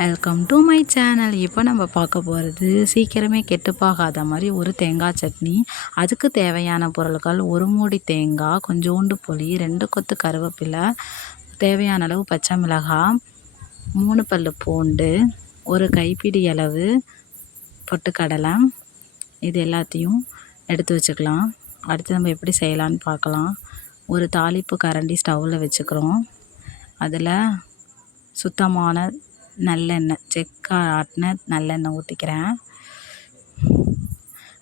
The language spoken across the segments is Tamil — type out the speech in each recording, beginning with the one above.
Welcome to my channel. இப்போ நம்ம பார்க்க போகிறது சீக்கிரமே கெட்டுப்பாகாத மாதிரி ஒரு தேங்காய் சட்னி. அதுக்கு தேவையான பொருட்கள்: ஒரு மூடி தேங்காய், கொஞ்சோண்டு புளி, 2 கொத்து கருவேப்பிலை, தேவையான அளவு பச்சை மிளகாய், 3 பல் பூண்டு, ஒரு கைப்பிடி அளவு பொட்டுக்கடலை. இது எல்லாத்தையும் எடுத்து வச்சுக்கலாம். அடுத்து நம்ம எப்படி செய்யலான்னு பார்க்கலாம். ஒரு தாளிப்பு கரண்டி ஸ்டவ்வில் வச்சுக்கிறோம். அதில் சுத்தமான நல்லெண்ணெய், செக்க ஆட்டின நல்லெண்ணெய் ஊற்றிக்கிறேன்.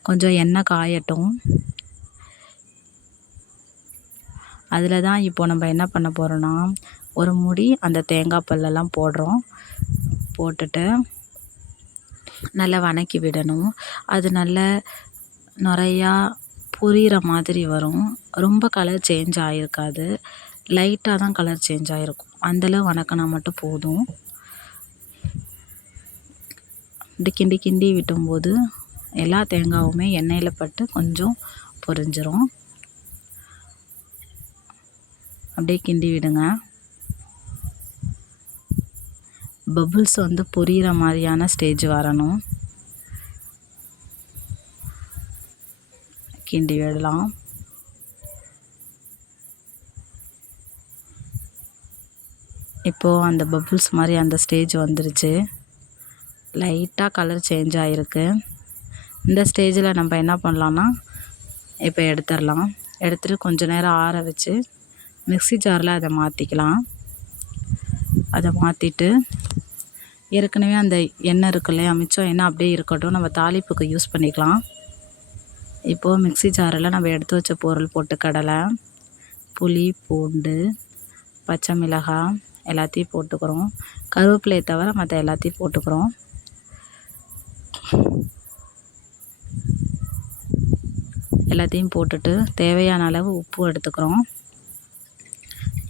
கொஞ்சம் எண்ணெய் காயட்டும். அதில் தான் இப்போ நம்ம என்ன பண்ண போகிறோன்னா, ஒரு மூடி அந்த தேங்காய் பல்லெல்லாம் போடுறோம். போட்டுட்டு நல்லா வதக்கி விடணும். அது நல்ல நிறையா புரிகிற மாதிரி வரும். ரொம்ப கலர் சேஞ்ச் ஆகிருக்காது, லைட்டாக தான் கலர் சேஞ்ச் ஆகிருக்கும். அந்தளவு வதக்கினா மட்டும் போதும். இப்படி கிண்டி கிண்டி விட்டும்போது எல்லா தேங்காயுமே எண்ணெயில் பட்டு கொஞ்சம் பொரிஞ்சிரும். அப்படியே கிண்டி விடுங்க. பபுள்ஸ் பொரிகிற மாதிரியான ஸ்டேஜ் வரணும். கிண்டி விடலாம். இப்போது அந்த பபுள்ஸ் மாதிரி அந்த ஸ்டேஜ் வந்துருச்சு. லைட்டாக கலர் சேஞ்ச் ஆகிருக்கு. இந்த ஸ்டேஜில் நம்ம என்ன பண்ணலான்னா, இப்போ எடுத்துடலாம். எடுத்துகிட்டு கொஞ்சம் நேரம் ஆற வச்சு மிக்ஸி ஜாரில் அதை மாற்றிக்கலாம். அதை மாற்றிட்டு ஏற்கனவே அந்த எண்ணெய் இருக்கு இல்லையா, மிச்சம் எண்ணெய் அப்படியே இருக்கட்டும், நம்ம தாளிப்புக்கு யூஸ் பண்ணிக்கலாம். இப்போது மிக்ஸி ஜாரில் நம்ம எடுத்து வச்ச பொருள் பொட்டுக்கடலை, புளி, பூண்டு, பச்சை மிளகாய் எல்லாத்தையும் போட்டுக்கிறோம். கருவேப்பிலையை தவிர மற்ற எல்லாத்தையும் போட்டுக்கிறோம். எல்லாத்தையும் போட்டுட்டு தேவையான அளவு உப்பு எடுத்துக்கிறோம்.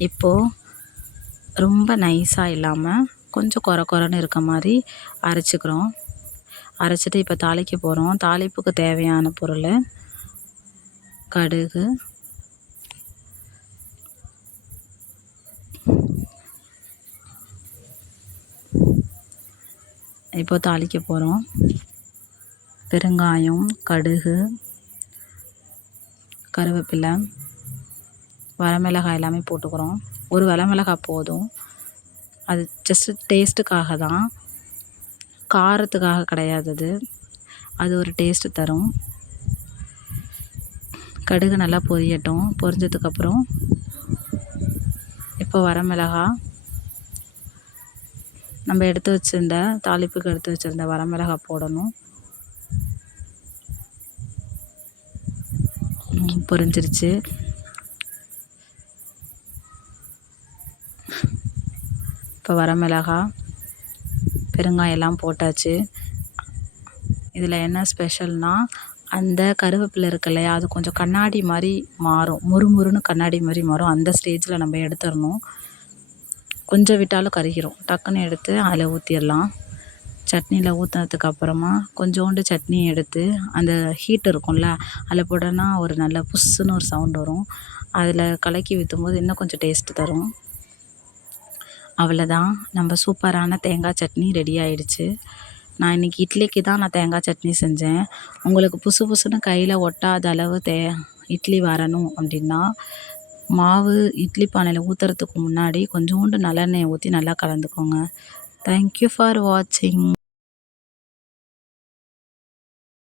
இப்போது ரொம்ப நைஸாக இல்லாமல் கொஞ்சம் கொர கொரன்னு இருக்க மாதிரி அரைச்சிக்கிறோம். அரைச்சிட்டு இப்போ தாளிக்க போகிறோம். தாளிப்புக்கு தேவையான பொருள்: கடுகு, இப்போ தாளிக்க போகிறோம். பெருங்காயம், கடுகு, கருவேப்பிலை, வரமிளகாய் எல்லாமே போட்டுக்கிறோம். ஒரு வரமிளகாய் போதும். அது ஜஸ்ட்டு டேஸ்ட்டுக்காக தான், காரத்துக்காக கிடையாது. அது ஒரு டேஸ்ட்டு தரும். கடுகு நல்லா பொரியட்டும். பொரிஞ்சதுக்கப்புறம் இப்போ வரமிளகாய், நம்ம எடுத்து வச்சுருந்த தாளிப்புக்கு எடுத்து வச்சுருந்த வரமிளகாய் போடணும். பொரிஞ்சிருச்சு. இப்போ வரமிளகாய், பெருங்காயம் எல்லாம் போட்டாச்சு. இதில் என்ன ஸ்பெஷல்னால், அந்த கருவேப்பிலை இருக்கு இல்லையா, அது கொஞ்சம் கண்ணாடி மாதிரி மாறும், முறுமுறுன்னு கண்ணாடி மாதிரி மாறும். அந்த ஸ்டேஜில் நம்ம எடுத்துடணும். கொஞ்சம் விட்டாலும் கருகிரும். டக்குன்னு எடுத்து அதில் ஊற்றிடலாம். சட்னியில் ஊற்றினதுக்கப்புறமா கொஞ்சோண்டு சட்னி எடுத்து அந்த ஹீட் இருக்கும்ல, அதில் போட்டோன்னா ஒரு நல்ல புஸ்ஸுன்னு ஒரு சவுண்ட் வரும். அதில் கலக்கி ஊற்றும்போது இன்னும் கொஞ்சம் டேஸ்ட்டு தரும். அவ்வளோதான், நம்ம சூப்பரான தேங்காய் சட்னி ரெடி ஆகிடுச்சு. நான் இன்றைக்கி இட்லிக்கு தான் தேங்காய் சட்னி செஞ்சேன். உங்களுக்கு புசு புசுன்னு கையில் ஒட்டாத அளவு இட்லி வரணும் அப்படின்னா, மாவு இட்லி பானையில் ஊற்றுறதுக்கு முன்னாடி கொஞ்சோண்டு நல்லெண்ணெயை ஊற்றி நல்லா கலந்துக்கோங்க. தேங்க்யூ ஃபார் வாட்சிங்.